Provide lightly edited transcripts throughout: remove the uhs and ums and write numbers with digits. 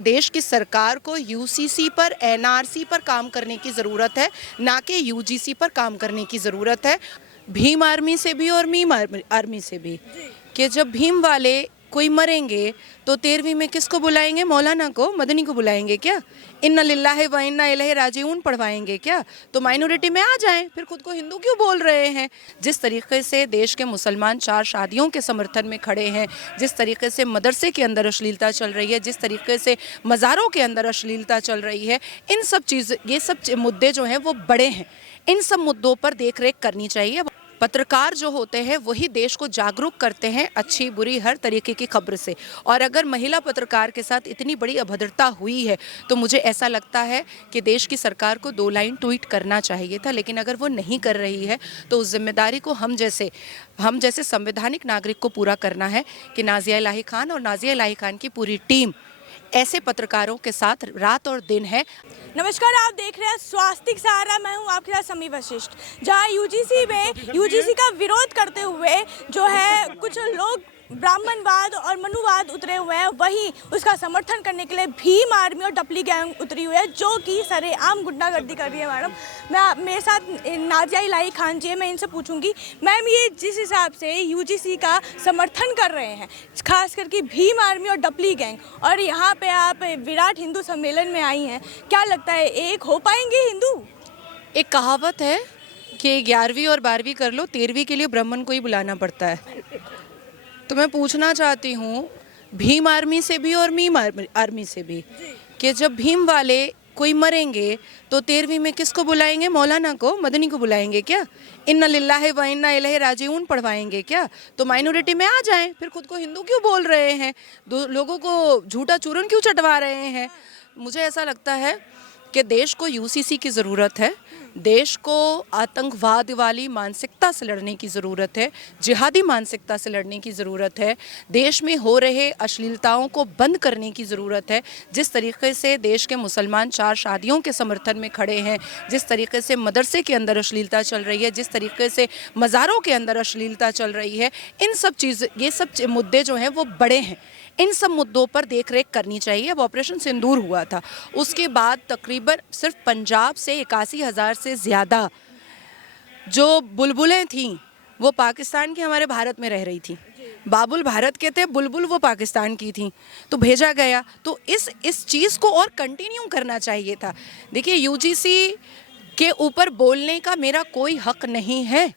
देश की सरकार को यूसीसी पर, एनआरसी पर काम करने की ज़रूरत है, ना कि यूजीसी पर काम करने की ज़रूरत है। भीम आर्मी से भी और मीम आर्मी से भी, कि जब भीम वाले कोई मरेंगे तो 13वीं में किसको बुलाएंगे? मौलाना को, मदनी को बुलाएंगे क्या? इन्ना लिल्लाहि व इन्ना इलैहि राजिऊन पढ़वाएंगे क्या? तो माइनॉरिटी में आ जाएं, फिर खुद को हिंदू क्यों बोल रहे हैं? जिस तरीके से देश के मुसलमान 4 शादियों के समर्थन में खड़े हैं, जिस तरीके से मदरसे के अंदर अश्लीलता चल रही है, जिस तरीके से मज़ारों के अंदर अश्लीलता चल रही है, इन सब ये सब मुद्दे जो हैं वो बड़े हैं। इन सब मुद्दों पर देख रेख करनी चाहिए। पत्रकार जो होते हैं वही देश को जागरूक करते हैं अच्छी बुरी हर तरीके की खबर से। और अगर महिला पत्रकार के साथ इतनी बड़ी अभद्रता हुई है तो मुझे ऐसा लगता है कि देश की सरकार को 2 लाइन ट्वीट करना चाहिए था। लेकिन अगर वो नहीं कर रही है तो उस जिम्मेदारी को हम जैसे संवैधानिक नागरिक को पूरा करना है कि नाज़िया इलाही खान और नाज़िया इलाही खान की पूरी टीम ऐसे पत्रकारों के साथ रात और दिन है। नमस्कार, आप देख रहे हैं स्वास्तिक सहारा। मैं हूं आपके साथ समी वशिष्ठ। जहां यूजीसी का विरोध करते हुए जो है कुछ लोग ब्राह्मणवाद और मनुवाद उतरे हुए हैं, वहीं उसका समर्थन करने के लिए भीम आर्मी और डपली गैंग उतरी हुई है जो कि सरेआम गुंडागर्दी कर रही है। मैडम, मेरे साथ नाज़िया इलाही खान जी है। मैं इनसे पूछूंगी, मैम ये जिस हिसाब से यूजीसी का समर्थन कर रहे हैं, खास करके भीम आर्मी और डपली गैंग, और यहाँ पे आप विराट हिंदू सम्मेलन में आई हैं, क्या लगता है एक हो पाएंगे हिंदू? एक कहावत है कि 11वीं और 12वीं कर लो, 13वीं के लिए ब्राह्मण को ही बुलाना पड़ता है। तो मैं पूछना चाहती हूँ भीम आर्मी से भी और मीम आर्मी से भी, कि जब भीम वाले कोई मरेंगे तो 13वीं में किसको बुलाएंगे? मौलाना को, मदनी को बुलाएंगे क्या? इन्ना लिल्लाहि व इन्ना इलैहि राजिऊन पढ़वाएंगे क्या? तो माइनॉरिटी में आ जाएं, फिर खुद को हिंदू क्यों बोल रहे हैं? लोगों को झूठा चूरन क्यों चटवा रहे हैं? मुझे ऐसा लगता है कि देश को यूसीसी की ज़रूरत है, देश को आतंकवाद वाली मानसिकता से लड़ने की ज़रूरत है, जिहादी मानसिकता से लड़ने की ज़रूरत है, देश में हो रहे अश्लीलताओं को बंद करने की ज़रूरत है। जिस तरीके से देश के मुसलमान 4 शादियों के समर्थन में खड़े हैं, जिस तरीके से मदरसे के अंदर अश्लीलता चल रही है, जिस तरीके से मज़ारों के अंदर अश्लीलता चल रही है, ये सब मुद्दे जो हैं वो बड़े हैं। इन सब मुद्दों पर देख रेख करनी चाहिए। अब ऑपरेशन सिंदूर हुआ था, उसके बाद तकरीबन सिर्फ पंजाब से 81,000 से ज़्यादा जो बुलबुलें थीं वो पाकिस्तान की हमारे भारत में रह रही थी। बाबुल भारत के थे, बुलबुल वो पाकिस्तान की थी, तो भेजा गया। तो इस चीज़ को और कंटिन्यू करना चाहिए था। देखिए, यूजीसी के ऊपर बोलने का मेरा कोई हक नहीं है,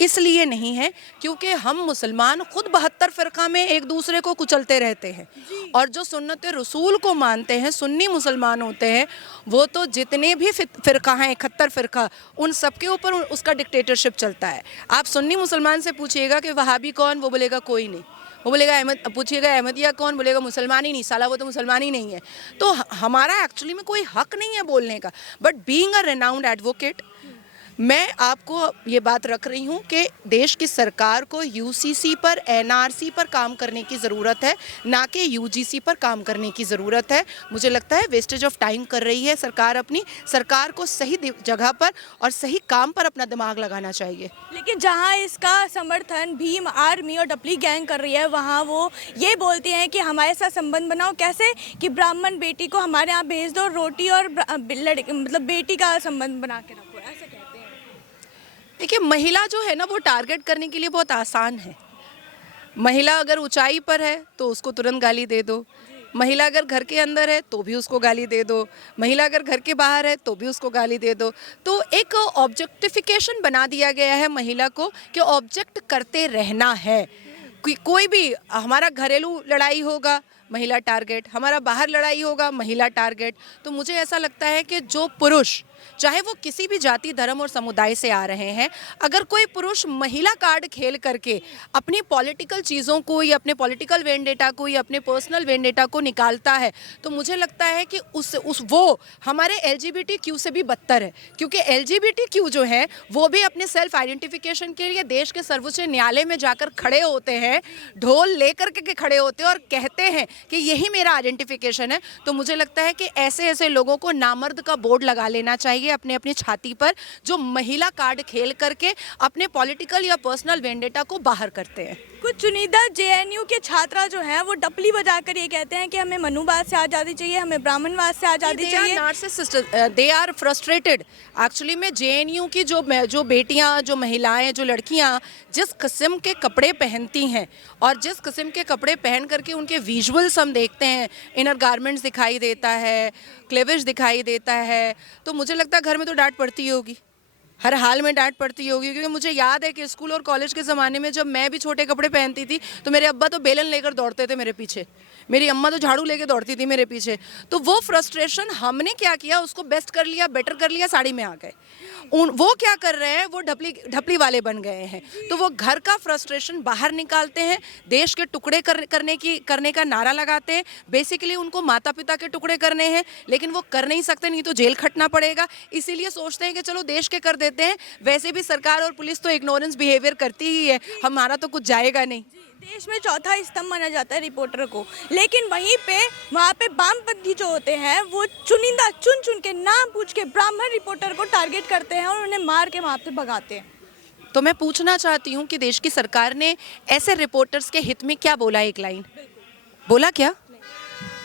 इसलिए नहीं है क्योंकि हम मुसलमान खुद 72 फ़िरक़ा में एक दूसरे को कुचलते रहते हैं। और जो सुन्नत रसूल को मानते हैं, सुन्नी मुसलमान होते हैं, वो तो जितने भी फ़िरक़ा हैं, 71 फ़िरक़ा, उन सब के ऊपर उसका डिक्टेटरशिप चलता है। आप सुन्नी मुसलमान से पूछिएगा कि वहाबी कौन, वो बोलेगा कोई नहीं। वो बोलेगा पूछिएगा अहमदिया कौन, बोलेगा मुसलमान ही नहीं, साला वो तो मुसलमान ही नहीं है। तो हमारा एक्चुअली में कोई हक नहीं है बोलने का। But being a renowned advocate, मैं आपको ये बात रख रही हूँ कि देश की सरकार को यूसीसी पर, एनआरसी पर काम करने की ज़रूरत है, ना कि यूजीसी पर काम करने की ज़रूरत है। मुझे लगता है वेस्टेज ऑफ टाइम कर रही है सरकार अपनी। सरकार को सही जगह पर और सही काम पर अपना दिमाग लगाना चाहिए। लेकिन जहाँ इसका समर्थन भीम आर्मी और डपली गैंग कर रही है, वहाँ वो ये बोलती हैं कि हमारे साथ संबंध बनाओ। कैसे कि ब्राह्मण बेटी को हमारे यहाँ भेज दो, रोटी और मतलब बेटी का संबंध बना के रखो, ऐसे कहते हैं। देखिए, महिला जो है ना वो टारगेट करने के लिए बहुत आसान है। महिला अगर ऊंचाई पर है तो उसको तुरंत गाली दे दो, महिला अगर घर के अंदर है तो भी उसको गाली दे दो, महिला अगर घर के बाहर है तो भी उसको गाली दे दो। तो एक ऑब्जेक्टिफिकेशन बना दिया गया है महिला को कि ऑब्जेक्ट करते रहना है। कोई भी, हमारा घरेलू लड़ाई होगा महिला टारगेट, हमारा बाहर लड़ाई होगा महिला टारगेट। तो मुझे ऐसा लगता है कि जो पुरुष, चाहे वो किसी भी जाति, धर्म और समुदाय से आ रहे हैं, अगर कोई पुरुष महिला कार्ड खेल करके अपनी पॉलिटिकल चीज़ों को या अपने पॉलिटिकल वेंडेटा को या अपने पर्सनल वेंडेटा को निकालता है, तो मुझे लगता है कि वो हमारे LGBTQ से भी बदतर है। क्योंकि LGBTQ जो है वो भी अपने सेल्फ आइडेंटिफिकेशन के लिए देश के सर्वोच्च न्यायालय में जाकर खड़े होते हैं, ढोल लेकर के खड़े होते हैं और कहते हैं कि यही मेरा आइडेंटिफिकेशन है, तो मुझे लगता है कि ऐसे ऐसे लोगों को नामर्द का बोर्ड लगा लेना चाहिए अपने अपनी छाती पर, जो महिला कार्ड खेल करके अपने पॉलिटिकल या पर्सनल वेंडेटा को बाहर करते हैं। कुछ चुनिंदा जेएनयू के छात्रा जो हैं वो डपली बजाकर ये कहते हैं कि हमें मनुवाद से आज़ादी चाहिए, हमें ब्राह्मणवाद से आज़ादी चाहिए। They are frustrated. एक्चुअली में जेएनयू की जो बेटियां, जो महिलाएं, जो लड़कियां जिस किस्म के कपड़े पहनती हैं और जिस किस्म के कपड़े पहन करके उनके विजुअल्स हम देखते हैं, इनर गारमेंट्स दिखाई देता है, क्लेविश दिखाई देता है, तो मुझे लगता है घर में तो डांट पड़ती होगी, हर हाल में डांट पड़ती होगी। क्योंकि मुझे याद है कि स्कूल और कॉलेज के ज़माने में जब मैं भी छोटे कपड़े पहनती थी तो मेरे अब्बा तो बेलन लेकर दौड़ते थे मेरे पीछे, मेरी अम्मा तो झाड़ू लेकर दौड़ती थी मेरे पीछे। तो वो फ्रस्ट्रेशन हमने क्या किया, उसको बेस्ट कर लिया, बेटर कर लिया, साड़ी में आ गए। वो क्या कर रहे हैं, वो ढपली वाले बन गए हैं। तो वो घर का फ्रस्ट्रेशन बाहर निकालते हैं, देश के टुकड़े करने का नारा लगाते हैं। बेसिकली उनको माता पिता के टुकड़े करने हैं, लेकिन वो कर नहीं सकते, नहीं तो जेल खटना पड़ेगा। इसीलिए सोचते हैं कि चलो देश के कर देते हैं। वैसे भी सरकार और पुलिस तो इग्नोरेंस बिहेवियर करती ही है, हमारा तो कुछ जाएगा नहीं। देश में चौथा स्तंभ माना जाता है रिपोर्टर को, लेकिन वहीं पे वहाँ पे वामपंथी जो होते हैं वो चुनिंदा चुन के नाम पूछ के ब्राह्मण रिपोर्टर को टारगेट करते हैं और उन्हें मार के वहाँ पे भगाते हैं। तो मैं पूछना चाहती हूँ कि देश की सरकार ने ऐसे रिपोर्टर्स के हित में क्या बोला, एक लाइन बोला क्या?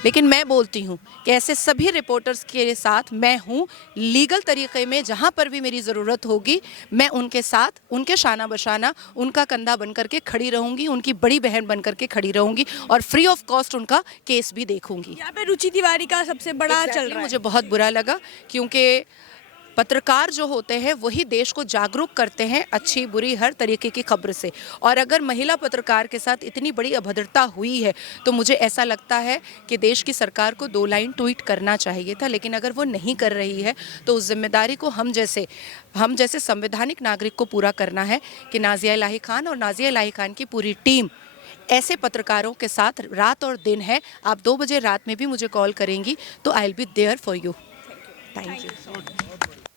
लेकिन मैं बोलती हूँ कि ऐसे सभी रिपोर्टर्स के साथ मैं हूँ, लीगल तरीके में जहाँ पर भी मेरी ज़रूरत होगी मैं उनके साथ, उनके शाना बशाना, उनका कंधा बन करके खड़ी रहूँगी, उनकी बड़ी बहन बन करके खड़ी रहूँगी और फ्री ऑफ कॉस्ट उनका केस भी देखूँगी। यहाँ पे रुचि तिवारी का सबसे बड़ा चल रहा है। मुझे बहुत बुरा लगा, क्योंकि पत्रकार जो होते हैं वही देश को जागरूक करते हैं अच्छी बुरी हर तरीके की खबर से। और अगर महिला पत्रकार के साथ इतनी बड़ी अभद्रता हुई है तो मुझे ऐसा लगता है कि देश की सरकार को 2 लाइन ट्वीट करना चाहिए था। लेकिन अगर वो नहीं कर रही है तो उस जिम्मेदारी को हम जैसे संवैधानिक नागरिक को पूरा करना है कि नाज़िया इलाही खान और नाज़िया इलाही खान की पूरी टीम ऐसे पत्रकारों के साथ रात और दिन है। आप 2 बजे रात में भी मुझे कॉल करेंगी तो I will be there for you. Thank you.